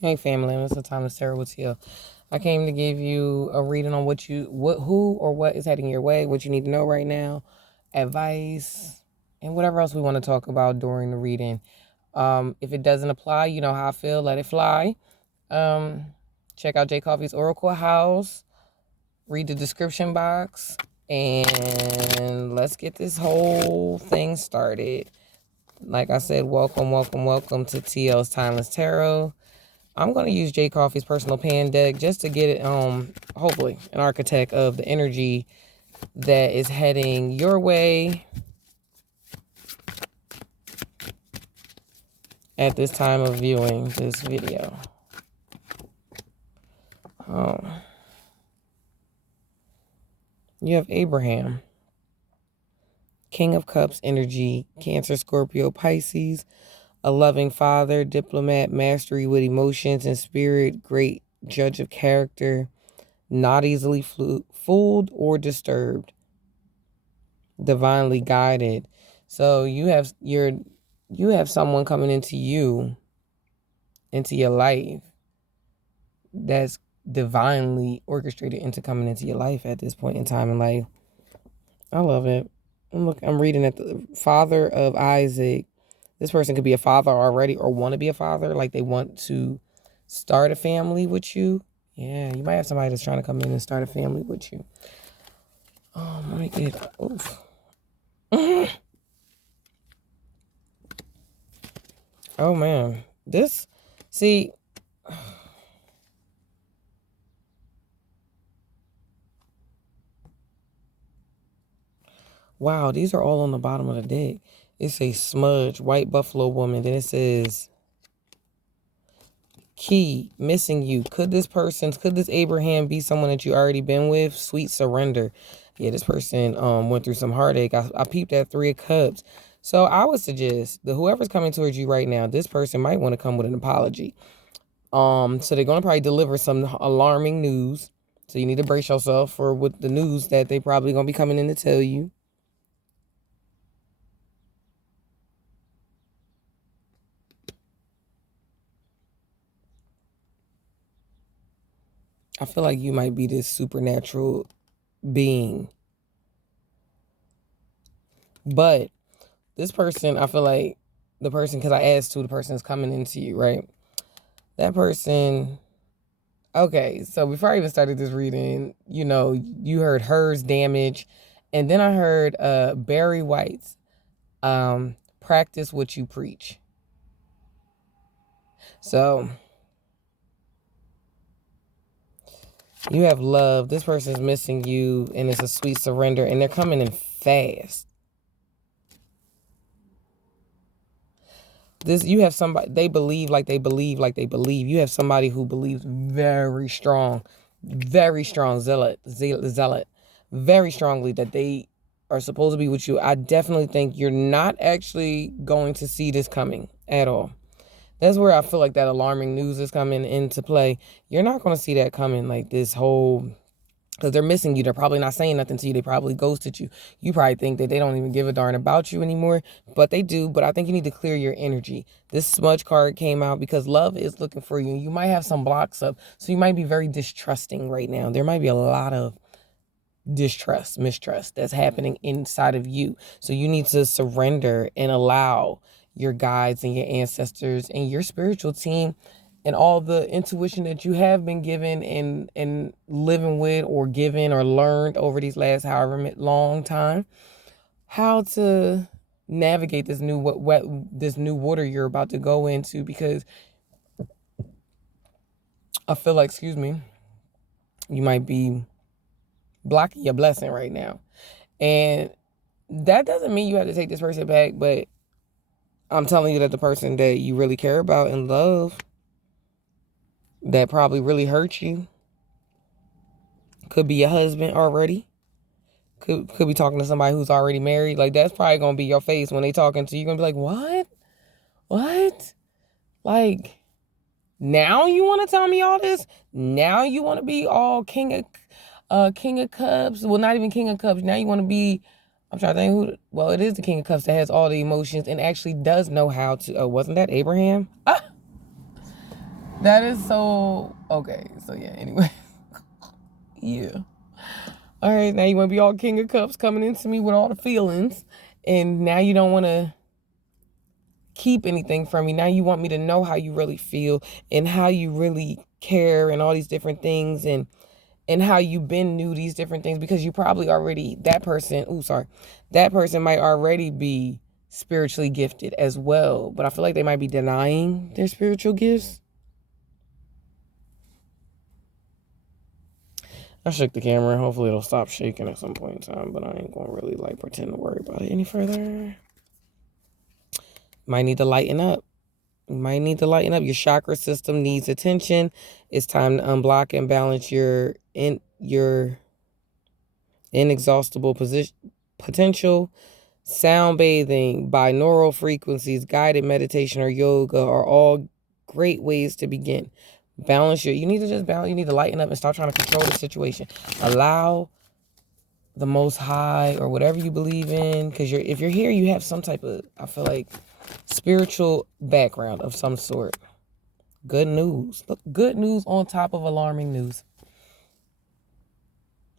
Hey family, it's a time to Sarah with you. I came to give you a reading on who or what is heading your way, what you need to know right now, advice, and whatever else we want to talk about during the reading. If it doesn't apply, you know how I feel, let it fly. Um, Check out J Coffee's Oracle House, read the description box, and let's get this whole thing started. Like I said, welcome to TL's Timeless Tarot. I'm going to use J Coffee's personal pan deck just to get it, hopefully, an architect of the energy that is heading your way at this time of viewing this video. You have Abraham, King of Cups energy, Cancer, Scorpio, Pisces, a loving father, diplomat, mastery with emotions and spirit, great judge of character, not easily fooled or disturbed, divinely guided. So you have someone coming into your life that's divinely orchestrated into coming into your life at this point in time in life. I love it. I'm reading at the father of Isaac. This person could be a father already or want to be a father, like they want to start a family with you. Yeah, you might have somebody that's trying to come in and start a family with you. Let me get oof. Oh man. See, wow, these are all on the bottom of the deck. It's a smudge, white buffalo woman. Then it says, key, missing you. Could this Abraham be someone that you already been with? Sweet surrender. Yeah, this person went through some heartache. I peeped at 3 of Cups. So I would suggest that whoever's coming towards you right now, this person might want to come with an apology. So they're going to probably deliver some alarming news. So you need to brace yourself for what the news that they probably going to be coming in to tell you. I feel like you might be this supernatural being. But this person, I feel like because I asked who the person is coming into you, right? That person, okay, so before I even started this reading, you heard hers damage. And then I heard Barry White's practice what you preach. So you have love. This person's missing you, and it's a sweet surrender, and they're coming in fast. You have somebody, they believe like they believe like they believe. You have somebody who believes very strong, zealot, very strongly that they are supposed to be with you. I definitely think you're not actually going to see this coming at all. That's where I feel like that alarming news is coming into play. You're not going to see that coming, like this whole, because they're missing you. They're probably not saying nothing to you. They probably ghosted you. You probably think that they don't even give a darn about you anymore, but they do. But I think you need to clear your energy. This smudge card came out because love is looking for you. You might have some blocks up, so you might be very distrusting right now. There might be a lot of mistrust that's happening inside of you. So you need to surrender and allow your guides and your ancestors and your spiritual team and all the intuition that you have been given and living with or given or learned over these last however long time, how to navigate this new water you're about to go into, because I feel like, you might be blocking your blessing right now. And that doesn't mean you have to take this person back, but I'm telling you that the person that you really care about and love, that probably really hurt you, could be your husband already. Could be talking to somebody who's already married. Like, that's probably going to be your face when they talking to you. You're going to be like, what? What? Like, now you want to tell me all this? Now you want to be all King of Cups? Well, not even King of Cups. Now you want to be, I'm trying to think well, it is the King of Cups that has all the emotions and actually does know how to, wasn't that Abraham? That is so okay. So yeah, anyway. Yeah. All right, now you want to be all King of Cups coming into me with all the feelings. And now you don't want to keep anything from me. Now you want me to know how you really feel and how you really care and all these different things and how you've been knew these different things because you probably already, that person might already be spiritually gifted as well. But I feel like they might be denying their spiritual gifts. I shook the camera. Hopefully it'll stop shaking at some point in time, but I ain't gonna really like pretend to worry about it any further. Might need to lighten up. You might need to lighten up. Your chakra system needs attention. It's time to unblock and balance your inexhaustible potential. Sound bathing, binaural frequencies, guided meditation, or yoga are all great ways to begin. You need to just balance. You need to lighten up and stop trying to control the situation. Allow the Most High or whatever you believe in, because if you're here, you have some type of, I feel like, spiritual background of some sort. Good news. Look, good news on top of alarming news.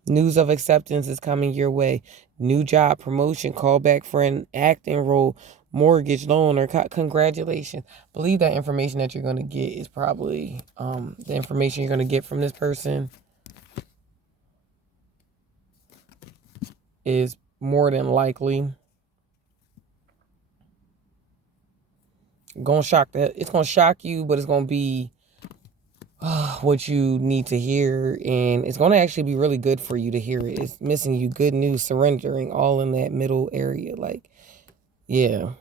News of acceptance is coming your way. New job, promotion, call back for an acting role, mortgage, loan, or congratulations. Believe that information that you're going to get is probably the information you're going to get from this person is more than likely it's going to shock you, but it's going to be what you need to hear, and it's going to actually be really good for you to hear it. It's missing you good news, surrendering, all in that middle area. Like, yeah.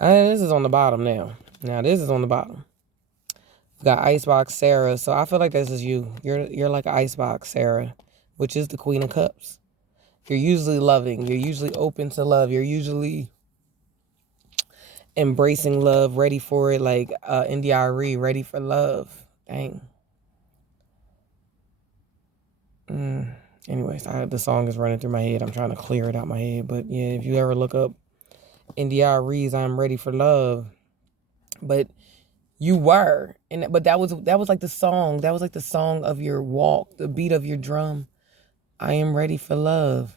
This is on the bottom now. This is on the bottom. We've got Icebox Sarah. So I feel like this is you. You're like Icebox Sarah, which is the Queen of Cups. You're usually loving. You're usually open to love. You're usually embracing love, ready for it, like NDRE, ready for love. Dang. Anyways, the song is running through my head. I'm trying to clear it out my head. But yeah, if you ever look up NDRE's I'm Ready for Love. But you were. But that was like the song. That was like the song of your walk, the beat of your drum. I am ready for love.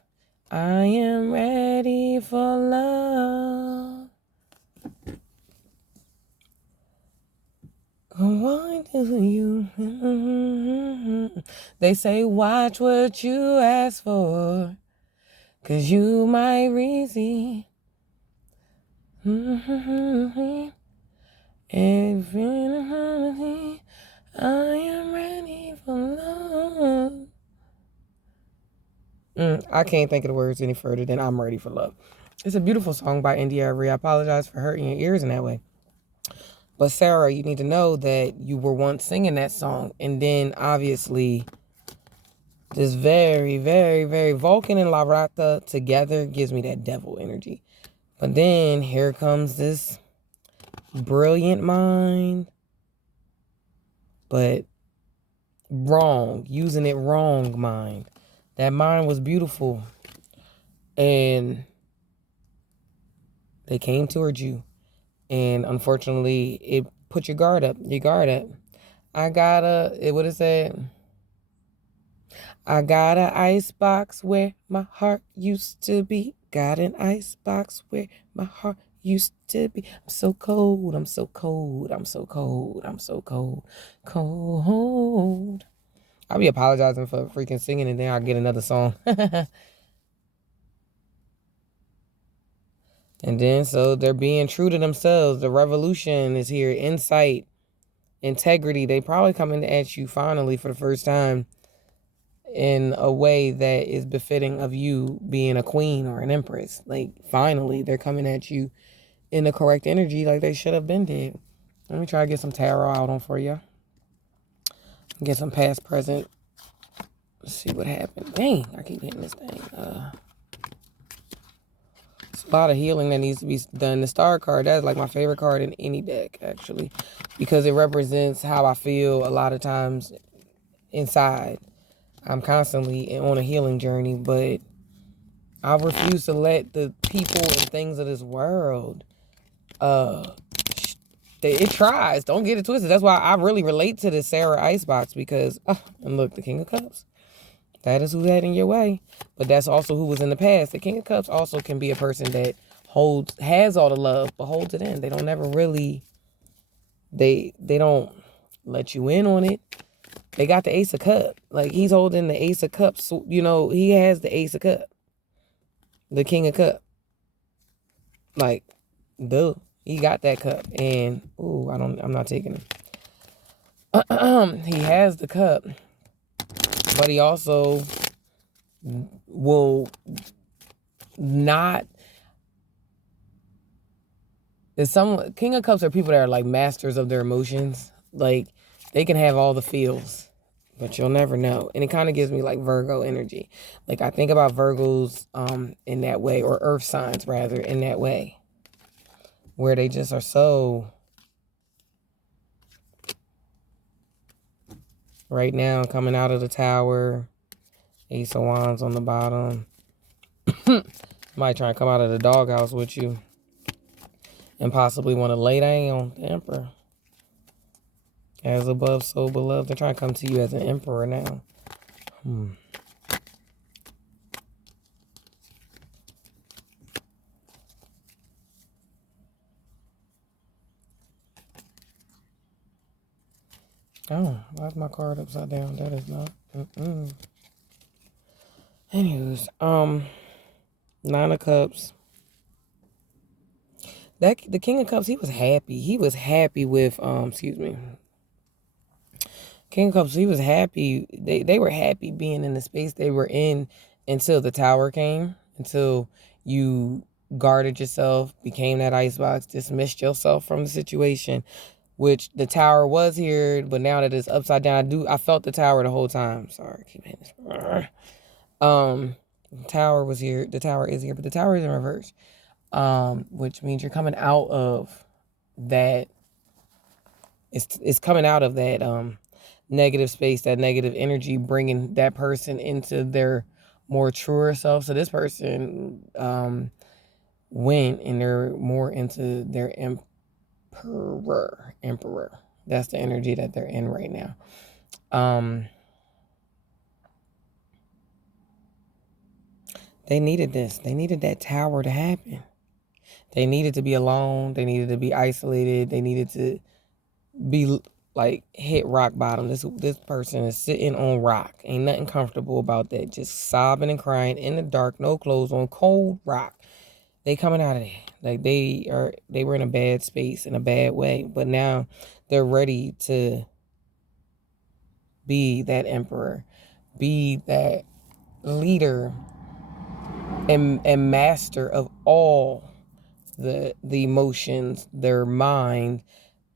I am ready for love. Why do you? They say watch what you ask for, 'cause you might receive. Every I am ready for love. I can't think of the words any further than I'm ready for love. It's a beautiful song by NDRE. I apologize for hurting your ears in that way. But Sarah, you need to know that you were once singing that song. And then obviously this very, very, very Vulcan and La Rata together gives me that devil energy. But then here comes this brilliant mind. But wrong. Using it wrong mind. That mind was beautiful. And they came towards you. And unfortunately, it put your guard up. What it said? I got an ice box where my heart used to be. Got an ice box where my heart used to be. I'm so cold, I'm so cold, I'm so cold, I'm so cold, cold. I'll be apologizing for freaking singing and then I'll get another song. And then, so they're being true to themselves. The revolution is here. Insight, integrity. They probably coming at you finally for the first time in a way that is befitting of you being a queen or an empress. Like, finally, they're coming at you in the correct energy like they should have been did. Let me try to get some tarot out on for you. Get some past, present. Let's see what happened. Dang, I keep hitting this thing. It's a lot of healing that needs to be done. The star card, that's like my favorite card in any deck, actually, because it represents how I feel a lot of times inside. I'm constantly on a healing journey, but I refuse to let the people and things of this world it tries. Don't get it twisted. That's why I really relate to the Sarah Icebox because, and look, the King of Cups. That is who's heading your way. But that's also who was in the past. The King of Cups also can be a person that has all the love, but holds it in. They don't never really, they don't let you in on it. They got the Ace of Cups. Like, he's holding the Ace of Cups. So, he has the Ace of Cups. The King of Cups. Like, duh. He got that cup. And, I'm not taking it. He has the cup. But he also will not. King of Cups are people that are like masters of their emotions. Like, they can have all the feels, but you'll never know. And it kind of gives me like Virgo energy. Like, I think about Virgos in that way, or earth signs rather, in that way, where they just are so. Right now, coming out of the Tower, Ace of Wands on the bottom. Might try and come out of the doghouse with you and possibly want to lay down. The Emperor. As above, so beloved. They're trying to come to you as an emperor now. Oh, why's my card upside down? That is not. Anyways, Nine of Cups. The King of Cups, he was happy. He was happy with, King of Cups, he was happy. They were happy being in the space they were in until the Tower came, until you guarded yourself, became that icebox, dismissed yourself from the situation, which the Tower was here, but now that it's upside down, I felt the Tower the whole time. Sorry, I keep hitting this. The Tower was here. The Tower is here, but the Tower is in reverse, which means you're coming out of that. It's coming out of that negative space, that negative energy, bringing that person into their more truer self. So this person went and they're more into their emperor. That's the energy that they're in right now. They needed this. They needed that Tower to happen. They needed to be alone. They needed to be isolated. They needed to be like hit rock bottom. This person is sitting on rock. Ain't nothing comfortable about that. Just sobbing and crying in the dark, no clothes on, cold rock. They coming out of there. Like, they were in a bad space, in a bad way. But now they're ready to be that emperor, be that leader and master of all the emotions, their mind,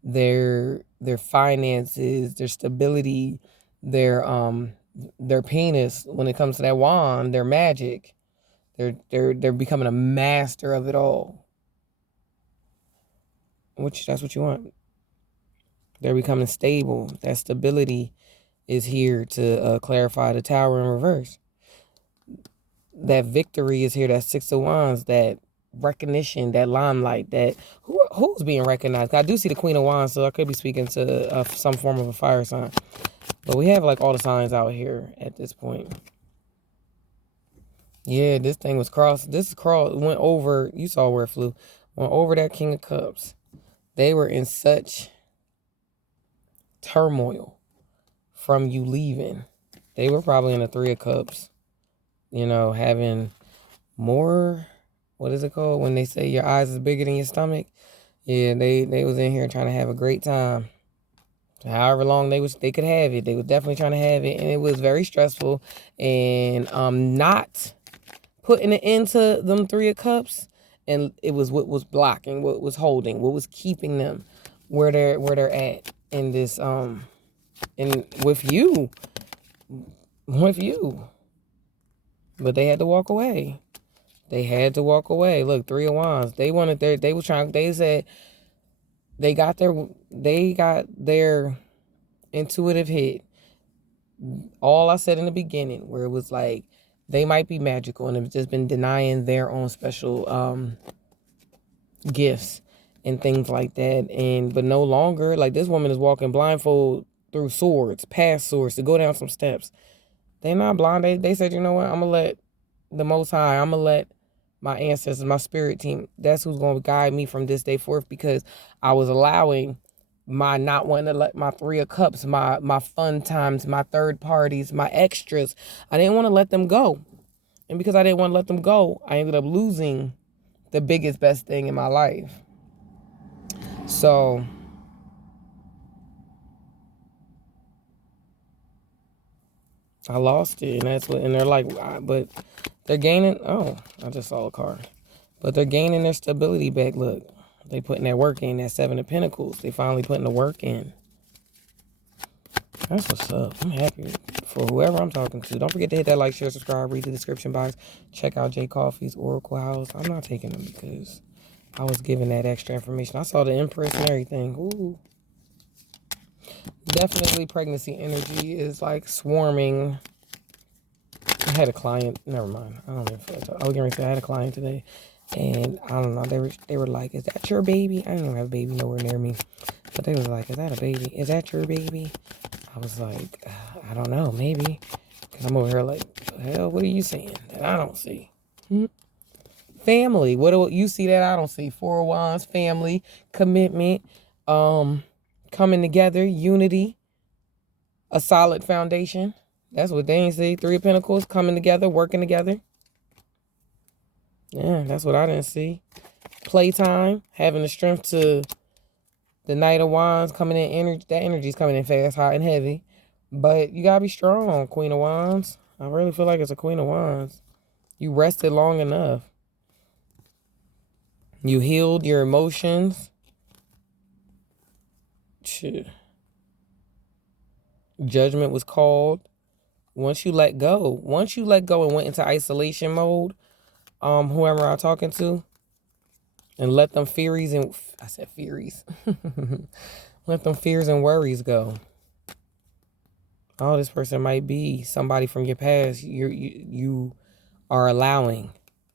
their finances, their stability, their penis. When it comes to that wand, their magic, they're becoming a master of it all. That's what you want. They're becoming stable. That stability is here to clarify the Tower in reverse. That victory is here. That Six of Wands. That recognition, that limelight, that who's being recognized. I do see the Queen of Wands, so I could be speaking to some form of a fire sign. But we have like all the signs out here at this point. Yeah, this thing was crossed. Went over. You saw where it flew. Went over that King of Cups. They were in such turmoil from you leaving. They were probably in the Three of Cups. Having more. What is it called when they say your eyes is bigger than your stomach? Yeah, they was in here trying to have a great time. However long they could have it, they was definitely trying to have it, and it was very stressful. And not putting it into them Three of Cups, and it was what was blocking, what was holding, what was keeping them where they're at in this and with you. But they had to walk away. Look, Three of Wands. They said they got their intuitive hit. All I said in the beginning, where it was like they might be magical and have just been denying their own special gifts and things like that. And but no longer, like, this woman is walking blindfold through swords, past swords, to go down some steps. They're not blind. They said, you know what, I'm gonna let the Most High, I'm gonna let my ancestors, my spirit team, that's who's gonna guide me from this day forth, because I was allowing my not wanting to let my 3 of Cups, my fun times, my third parties, my extras, I didn't want to let them go. And because I didn't want to let them go, I ended up losing the biggest, best thing in my life. So I lost it, and that's what. And they're like, but they're gaining. Oh, I just saw a card, but they're gaining their stability back. Look, they putting that work in. That 7 of Pentacles. They finally putting the work in. That's what's up. I'm happy for whoever I'm talking to. Don't forget to hit that like, share, subscribe, read the description box. Check out Jay Coffee's Oracle House. I'm not taking them because I was given that extra information. I saw the Empress and everything. Ooh. Definitely pregnancy energy is like swarming. I had a client. Never mind. I don't even feel like I was going to say I had a client today, and I don't know. They were like, "Is that your baby?" I don't have a baby nowhere near me, but they was like, "Is that a baby? Is that your baby?" I was like, "I don't know, maybe," because I'm over here like, "Hell, what are you seeing that I don't see?" Family. What do you see that I don't see? 4 of Wands, family, commitment, coming together, unity, a solid foundation. That's what they ain't see. 3 of Pentacles, coming together, working together. Yeah, that's what I didn't see. Playtime, having the strength to, the Knight of Wands coming in, energy. That energy's coming in fast, hot, and heavy. But you gotta be strong, Queen of Wands. I really feel like it's a Queen of Wands. You rested long enough. You healed your emotions. Judgment was called. Once you let go and went into isolation mode, whoever I'm talking to, and let them fears and I said fears. Let them fears and worries go. Oh, this person might be somebody from your past. You are allowing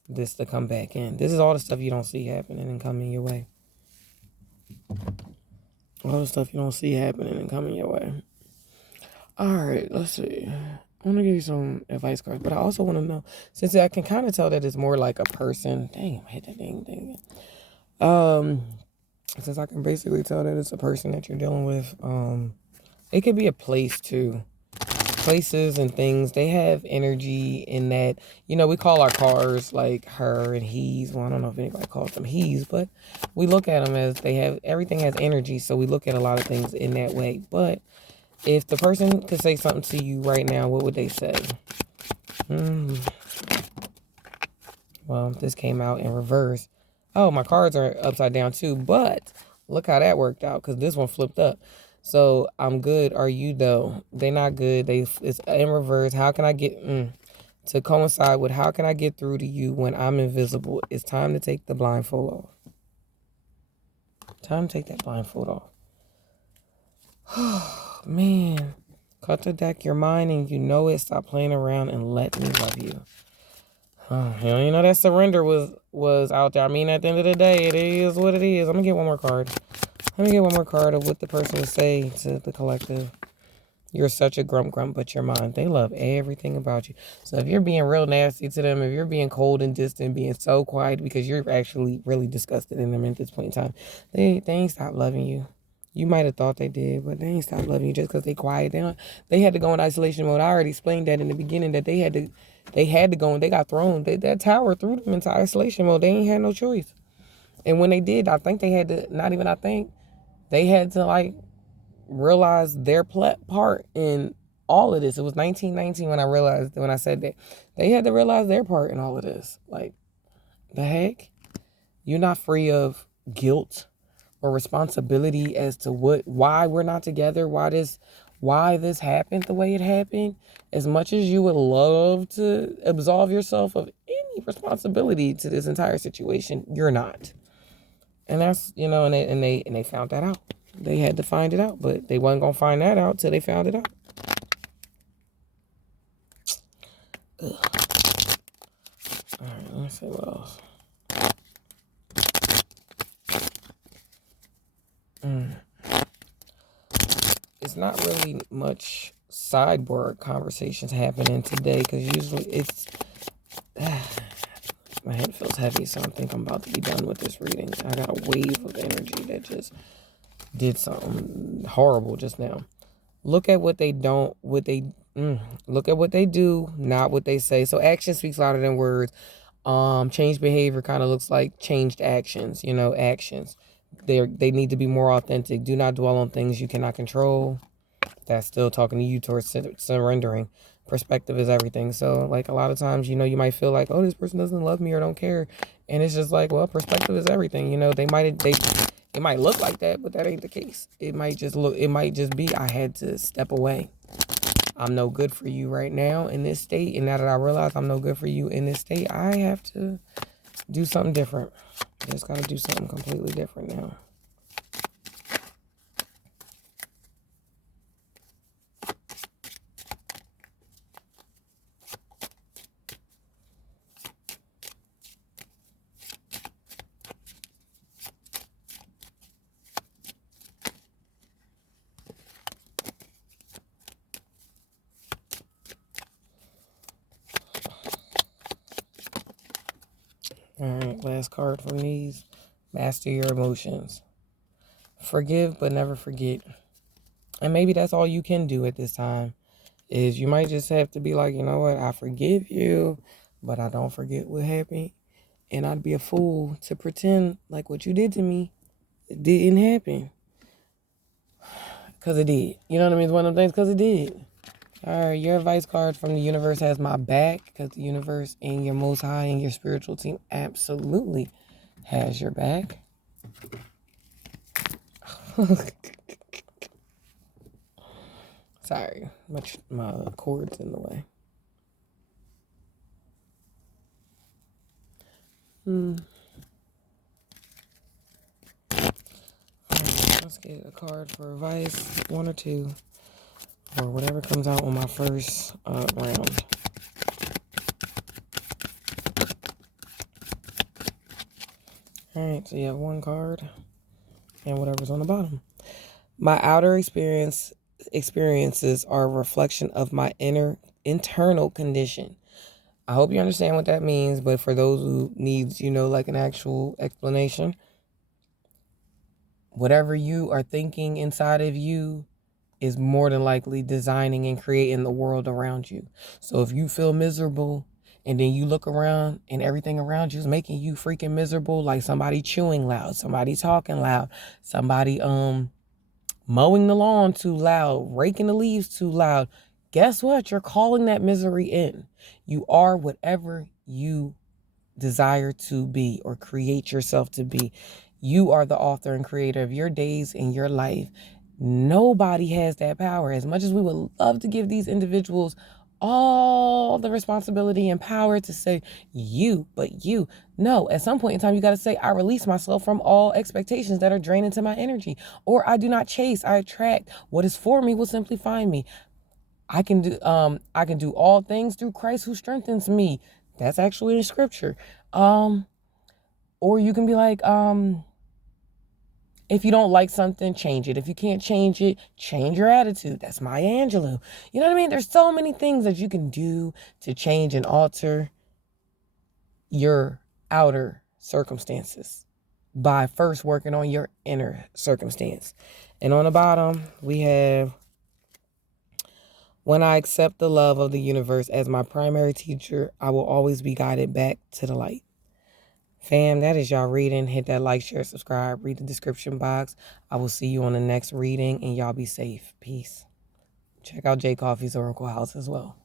this to come back in. This is all the stuff you don't see happening and coming your way. All the stuff you don't see happening and coming your way. All right, let's see. I want to give you some advice cards, but I also want to know, since I can kind of tell that it's more like a person. Dang, I hit that dang. Since I can basically tell that it's a person that you're dealing with, it could be a place too. Places and things, they have energy in that, we call our cars like her and he's. Well, I don't know if anybody calls them he's, but we look at them as everything has energy, so we look at a lot of things in that way. But if the person could say something to you right now, what would they say? Well, this came out in reverse. Oh, my cards are upside down too, but look how that worked out, because this one flipped up. So I'm good. Are you though? They not good. It's in reverse. How can I get to coincide with how can I get through to you when I'm invisible? It's time to take the blindfold off. Time to take that blindfold off. Oh, man. Cut the deck, your mind, and you know it. Stop playing around and let me love you. That surrender was out there. I mean, at the end of the day, it is what it is. I'm gonna get one more card. Let me get one more card of what the person would say to the collective. You're such a grump, but you're mine. They love everything about you. So if you're being real nasty to them, if you're being cold and distant, being so quiet because you're actually really disgusted in them at this point in time, they ain't stopped loving you. You might have thought they did, but they ain't stopped loving you just because they quiet. They had to go in isolation mode. I already explained that in the beginning, that they had to go, and they got thrown. That tower threw them into isolation mode. They ain't had no choice. And when they did, I think they had to, they had to like realize their part in all of this. It was 1919 when I said that. They had to realize their part in all of this. Like, the heck? You're not free of guilt or responsibility as to why we're not together, why this happened the way it happened. As much as you would love to absolve yourself of any responsibility to this entire situation, you're not. And that's, and they found that out. They had to find it out, but they wasn't gonna find that out till they found it out. Ugh. All right, let's see what else. It's not really much sideboard conversations happening today because usually it's my head feels heavy, so I think I'm about to be done with this reading. I got a wave of energy that just did something horrible just now. Look at what they don't, look at what they do, not what they say. So action speaks louder than words. Changed behavior kind of looks like changed actions, actions. They need to be more authentic. Do not dwell on things you cannot control. That's still talking to you towards surrendering. Perspective is everything. So like a lot of times, you might feel like, oh, this person doesn't love me or don't care. And it's just like, well, perspective is everything. It might look like that, but that ain't the case. It might just be, I had to step away. I'm no good for you right now in this state. And now that I realize I'm no good for you in this state, I have to do something different. I just got to do something completely different now. All right, last card from these. Master your emotions. Forgive, but never forget. And maybe that's all you can do at this time, is you might just have to be like, you know what, I forgive you, but I don't forget what happened. And I'd be a fool to pretend like what you did to me, it didn't happen. Because it did. You know what I mean? It's one of them things, because it did. All right, your advice card from the universe has my back, because the universe and your Most High and your spiritual team absolutely has your back. Sorry, my cord's in the way. Let's get a card for advice, one or two, or whatever comes out on my first round. All right, so you have one card and whatever's on the bottom. My outer experiences are a reflection of my internal condition. I hope you understand what that means, but for those who needs, like an actual explanation, whatever you are thinking inside of you is more than likely designing and creating the world around you. So if you feel miserable and then you look around and everything around you is making you freaking miserable, like somebody chewing loud, somebody talking loud, somebody mowing the lawn too loud, raking the leaves too loud, guess what? You're calling that misery in. You are whatever you desire to be or create yourself to be. You are the author and creator of your days and your life. Nobody has that power. As much as we would love to give these individuals all the responsibility and power to say but you. No, at some point in time, you got to say, I release myself from all expectations that are draining to my energy, or I do not chase, I attract. What is for me will simply find me. I can do all things through Christ who strengthens me. That's actually in scripture. Or you can be like, if you don't like something, change it. If you can't change it, change your attitude. That's Maya Angelou. You know what I mean? There's so many things that you can do to change and alter your outer circumstances by first working on your inner circumstance. And on the bottom, we have, when I accept the love of the universe as my primary teacher, I will always be guided back to the light. Fam, that is y'all reading. Hit that like, share, subscribe, read the description box. I will see you on the next reading, and y'all be safe. Peace. Check out J Coffee's Oracle House as well.